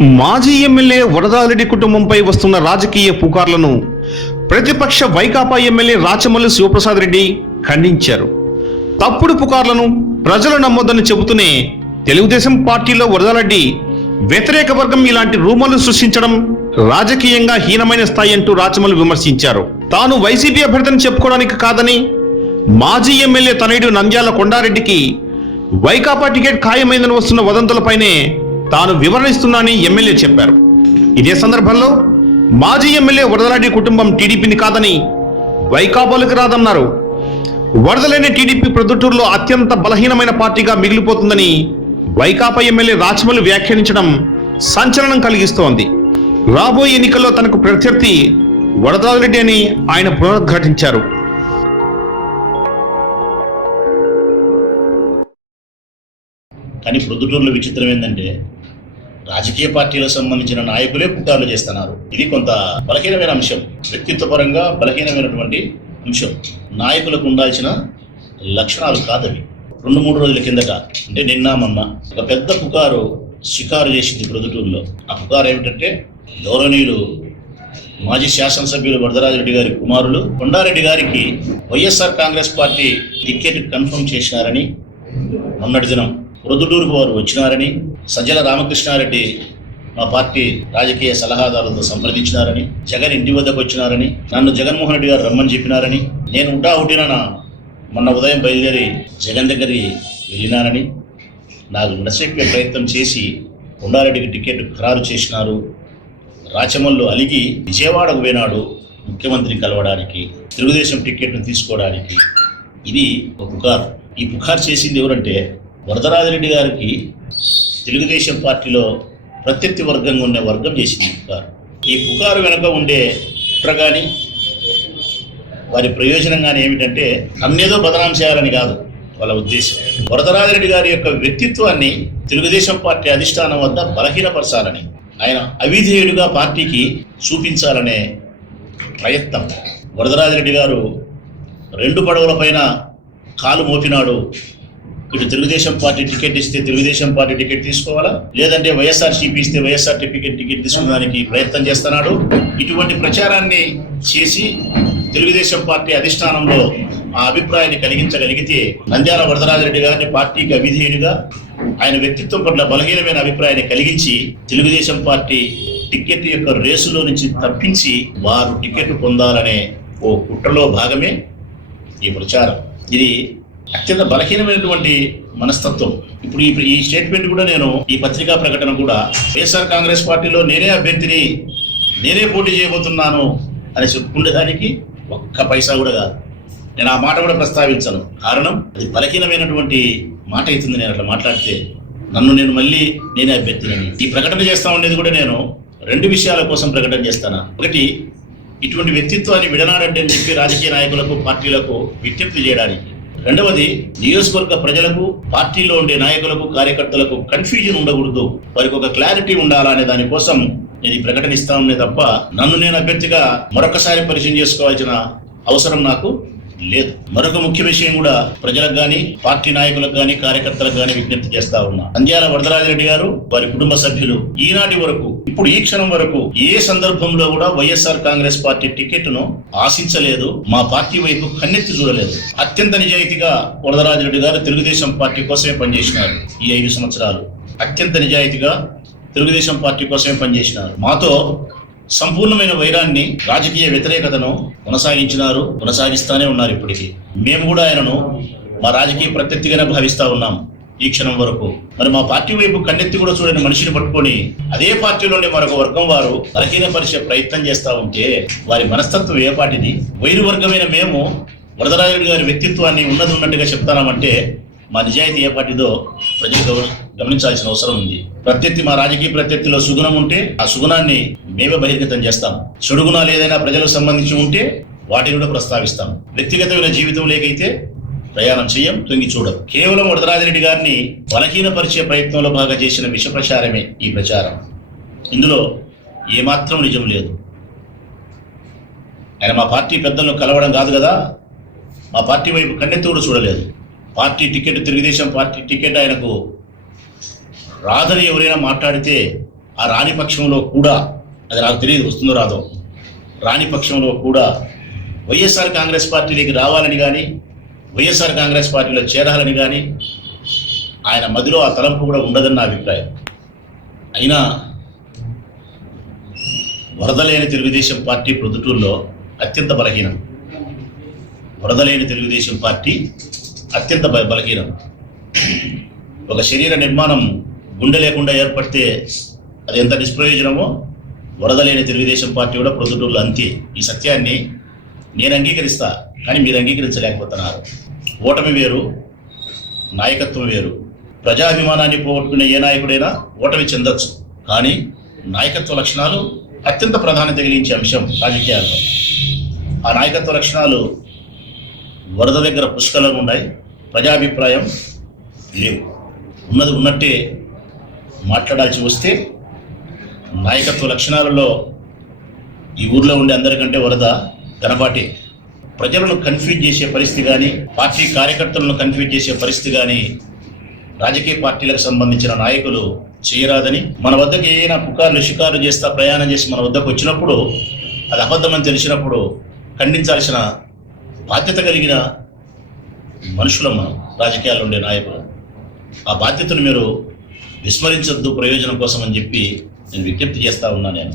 మాజీ ఎమ్మెల్యే వరదారెడ్డి కుటుంబంపై వస్తున్న రాజకీయ పుకార్లను ప్రతిపక్ష వైకాపా ఎమ్మెల్యే రాచమల్లి శివప్రసాద్ రెడ్డి ఖండించారు. తప్పుడు పుకార్లను ప్రజలు నమ్మొద్దని చెబుతూనే తెలుగుదేశం పార్టీలో వరదారెడ్డి వ్యతిరేక వర్గం ఇలాంటి రూమర్లు సృష్టించడం రాజకీయంగా హీనమైన స్థాయి అంటూ రాచమల్లి విమర్శించారు. తాను వైసీపీ అభ్యర్థిని చెప్పుకోవడానికి కాదని మాజీ ఎమ్మెల్యే తనయుడు నంద్యాల కొండారెడ్డికి వైకాపా టికెట్ ఖాయమైందని వస్తున్న వదంతులపైనే తాను వివరణిస్తున్నానని ఎమ్మెల్యే చెప్పారు. ఇదే సందర్భంలో మాజీ ఎమ్మెల్యే వరదలాడి కుటుంబం టీడీపీని కాదని వైకాపాలకు రాదన్నారు. వరదలేని టీడీపీ ప్రొద్దుటూరులో అత్యంత బలహీనమైన పార్టీగా మిగిలిపోతుందని వైకాపా ఎమ్మెల్యే రాచమల్లి వ్యాఖ్యానించడం సంచలనం కలిగిస్తోంది. రాబోయే ఎన్నికల్లో తనకు ప్రత్యర్థి వరదరాజరెడ్డి అని ఆయన పునరుద్ఘాటించారు. కానీ ప్రొద్దుటూరులో విచిత్రం ఏంటంటే రాజకీయ పార్టీలకు సంబంధించిన నాయకులే పుకార్లు చేస్తున్నారు. ఇది కొంత బలహీనమైన అంశం. వ్యక్తిత్వపరంగా బలహీనమైనటువంటి అంశం. నాయకులకు ఉండాల్సిన లక్షణాలు కాదవి. రెండు మూడు రోజుల కిందట అంటే నిన్న మొన్న ఒక పెద్ద పుకారు షికారు చేసింది ప్రొద్దుటూరులో. ఆ పుకారు ఏమిటంటే గౌరవనీయులు మాజీ శాసనసభ్యులు వరదరాజరెడ్డి గారి కుమారులు కొండారెడ్డి గారికి YSR Congress party ticket confirm చేశారని మొన్నటి దినం ప్రొద్దుటూరుకు వారు వచ్చినారని సజ్జల రామకృష్ణారెడ్డి మా పార్టీ రాజకీయ సలహాదారులతో సంప్రదించినారని జగన్ ఇంటి వద్దకు వచ్చినారని నన్ను జగన్మోహన్ రెడ్డి గారు రమ్మని చెప్పినారని నేను ఉంటా ఉంటిన మొన్న ఉదయం బయలుదేరి జగన్ దగ్గరికి వెళ్ళినానని నాకు నచ్చే ప్రయత్నం చేసి కొండారెడ్డికి టికెట్ ఖరారు చేసినారు. రాచమల్లు అలిగి విజయవాడకు పోయినాడు ముఖ్యమంత్రిని కలవడానికి తెలుగుదేశం టికెట్ను తీసుకోవడానికి. ఇది ఒక పుకార్. ఈ పుకార్ చేసింది ఎవరంటే వరదరాజరెడ్డి గారికి తెలుగుదేశం పార్టీలో ప్రత్యర్థి వర్గంగా ఉన్న వర్గం చేసింది పుకారు. ఈ పుకారు వెనుక ఉండే కుట్ర కానీ వారి ప్రయోజనం కానీ ఏమిటంటే అన్నేదో బదనాం చేయాలని కాదు వాళ్ళ ఉద్దేశం. వరదరాజరెడ్డి గారి యొక్క వ్యక్తిత్వాన్ని తెలుగుదేశం పార్టీ అధిష్టానం వద్ద బలహీనపరచాలని ఆయన అవిధేయుడిగా పార్టీకి చూపించాలనే ప్రయత్నం. వరదరాజరెడ్డి గారు రెండు పడవల పైన కాలు మోపినాడు ఇటు తెలుగుదేశం పార్టీ టికెట్ ఇస్తే తెలుగుదేశం పార్టీ టికెట్ తీసుకోవాలా? లేదంటే వైఎస్ఆర్ సిపి ఇస్తే వైఎస్ఆర్ టికెట్ టికెట్ తీసుకోవడానికి ప్రయత్నం చేస్తున్నాడు. ఇటువంటి ప్రచారాన్ని చేసి తెలుగుదేశం పార్టీ అధిష్టానంలో ఆ అభిప్రాయాన్ని కలిగించగలిగితే నంద్యాల వరదరాజరెడ్డి గారిని పార్టీకి అవిధేయుడిగా ఆయన వ్యక్తిత్వం పట్ల బలహీనమైన అభిప్రాయాన్ని కలిగించి తెలుగుదేశం పార్టీ టికెట్ యొక్క రేసులో నుంచి తప్పించి వారు టికెట్ పొందాలనే ఓ కుట్రలో భాగమే ఈ ప్రచారం. ఇది అత్యంత బలహీనమైనటువంటి మనస్తత్వం. ఇప్పుడు ఈ ఈ స్టేట్మెంట్ కూడా నేను ఈ పత్రికా ప్రకటన కూడా వైఎస్ఆర్ కాంగ్రెస్ పార్టీలో నేనే అభ్యర్థిని నేనే పోటీ చేయబోతున్నాను అని చెప్పుకునేదానికి ఒక్క పైసా కూడా కాదు. నేను ఆ మాట కూడా ప్రస్తావించను. కారణం అది బలహీనమైనటువంటి మాట అవుతుంది నేను అట్లా మాట్లాడితే. నన్ను నేను మళ్ళీ నేనే అభ్యర్థిని ఈ ప్రకటన చేస్తా ఉండేది కూడా నేను రెండు విషయాల కోసం ప్రకటన చేస్తాను? ఒకటి ఇటువంటి వ్యక్తిత్వాన్ని విడనాడంటే అని చెప్పి రాజకీయ నాయకులకు పార్టీలకు విజ్ఞప్తి చేయడానికి. రెండవది నియోజకవర్గ ప్రజలకు పార్టీలో ఉండే నాయకులకు కార్యకర్తలకు కన్ఫ్యూజన్ ఉండకూడదు. వారికి ఒక క్లారిటీ ఉండాలా అనే దానికోసం నేను ఈ ప్రకటన ఇస్తా ఉన్నే తప్ప నన్ను నేను అభ్యర్థిగా మరొకసారి పరిచయం చేసుకోవాల్సిన అవసరం నాకు లేదు. మరొక ముఖ్య విషయం కూడా ప్రజలకు గాని పార్టీ నాయకులకు గాని కార్యకర్తలకు గాని విజ్ఞప్తి చేస్తా ఉన్నా. అంద్యాల వరదరాజరెడ్డి గారు వారి కుటుంబ సభ్యులు ఈనాటి వరకు ఇప్పుడు ఈ క్షణం వరకు ఏ సందర్భంలో కూడా వైఎస్ఆర్ కాంగ్రెస్ పార్టీ టికెట్ను ఆశించలేదు. మా పార్టీ వైపు కన్నెత్తి చూడలేదు. అత్యంత నిజాయితీగా వరదరాజరెడ్డి గారు తెలుగుదేశం పార్టీ కోసమే పనిచేసినారు ఈ ఐదు సంవత్సరాలు. అత్యంత నిజాయితీగా తెలుగుదేశం పార్టీ కోసమే పనిచేసినారు. మాతో సంపూర్ణమైన వైరాన్ని రాజకీయ వ్యతిరేకతను కొనసాగించినారు కొనసాగిస్తానే ఉన్నారు ఇప్పటికీ. మేము కూడా ఆయనను మా రాజకీయ ప్రత్యర్థిగానే భావిస్తా ఉన్నాం ఈ క్షణం వరకు. మరి మా పార్టీ వైపు కన్నెత్తి కూడా చూడని మనిషిని పట్టుకొని అదే పార్టీలోని మరొక వర్గం వారు బలహీనపరిచే ప్రయత్నం చేస్తా ఉంటే వారి మనస్తత్వం ఏ పాటిది వైరు వర్గమైన మేము వరదరాజుడు గారి వ్యక్తిత్వాన్ని ఉన్నది ఉన్నట్టుగా చెప్తామంటే మా నిజాయితీ ఏ పార్టీదో ప్రజలు గమనించాల్సిన అవసరం ఉంది. ప్రత్యర్థి మా రాజకీయ ప్రత్యర్థిలో సుగుణం ఉంటే ఆ సుగుణాన్ని మేమే బహిర్గతం చేస్తాం. చెడు గుణాలు ఏదైనా ప్రజలకు సంబంధించి ఉంటే వాటిని కూడా ప్రస్తావిస్తాం. వ్యక్తిగతమైన జీవితం లేకైతే ప్రయాణం చేయం తొంగి చూడం. కేవలం వరదరాజరెడ్డి గారిని బలహీనపరిచే ప్రయత్నంలో బాగా చేసిన విష ప్రచారమే ఈ ప్రచారం. ఇందులో ఏమాత్రం నిజం లేదు. ఆయన మా పార్టీ పెద్దలను కలవడం కాదు కదా? మా పార్టీ వైపు కన్నెత్తి కూడా చూడలేదు. Party ticket Telugu Desam party ticket ఆయనకు రాదని ఎవరైనా మాట్లాడితే ఆ రాని పక్షంలో కూడా అది నాకు తెలియదు వస్తుందో రాదో. రాని పక్షంలో కూడా వైఎస్ఆర్ కాంగ్రెస్ పార్టీలోకి రావాలని కానీ వైఎస్ఆర్ కాంగ్రెస్ పార్టీలో చేరాలని కానీ ఆయన మదిలో ఆ తలంపు కూడా ఉండదని నా అభిప్రాయం. అయినా వరదలేని తెలుగుదేశం పార్టీ ప్రొద్దుటూరులో అత్యంత బలహీనం. వరదలేని తెలుగుదేశం పార్టీ అత్యంత బ- బలహీనం. ఒక శరీర నిర్మాణం గుండె లేకుండా ఏర్పడితే అది ఎంత నిష్ప్రయోజనమో వరదలేని తెలుగుదేశం పార్టీ కూడా ప్రొద్దుటూరులో అంతే. ఈ సత్యాన్ని నేను అంగీకరిస్తా కానీ మీరు అంగీకరించలేకపోతున్నారు. ఓటమి వేరు నాయకత్వం వేరు. ప్రజాభిమానాన్ని పోగొట్టుకునే ఏ నాయకుడైనా ఓటమి చెందొచ్చు. కానీ నాయకత్వ లక్షణాలు అత్యంత ప్రాధాన్యత కలిగించే అంశం రాజకీయాల్లో. ఆ నాయకత్వ లక్షణాలు వరద దగ్గర పుష్కలంగా ఉన్నాయి. ప్రజాభిప్రాయం లేవు. ఉన్నది ఉన్నట్టే మాట్లాడాల్సి వస్తే నాయకత్వ లక్షణాలలో ఈ ఊర్లో ఉండే అందరికంటే వరద గనపాటి ప్రజలను కన్ఫ్యూజ్ చేసే పరిస్థితి కానీ పార్టీ కార్యకర్తలను కన్ఫ్యూజ్ చేసే పరిస్థితి కానీ రాజకీయ పార్టీలకు సంబంధించిన నాయకులు చేయరాదని మన వద్దకు ఏదైనా పుకార్లు షికార్లు చేస్తా ప్రయాణం చేసి మన వద్దకు వచ్చినప్పుడు అది అబద్ధమని తెలిసినప్పుడు ఖండించాల్సిన బాధ్యత కలిగిన మనుషులం మనం రాజకీయాల్లో ఉండే నాయకులు. ఆ బాధ్యతను మీరు విస్మరించొద్దు ప్రయోజనం కోసం అని చెప్పి నేను విజ్ఞప్తి చేస్తా ఉన్నా నేను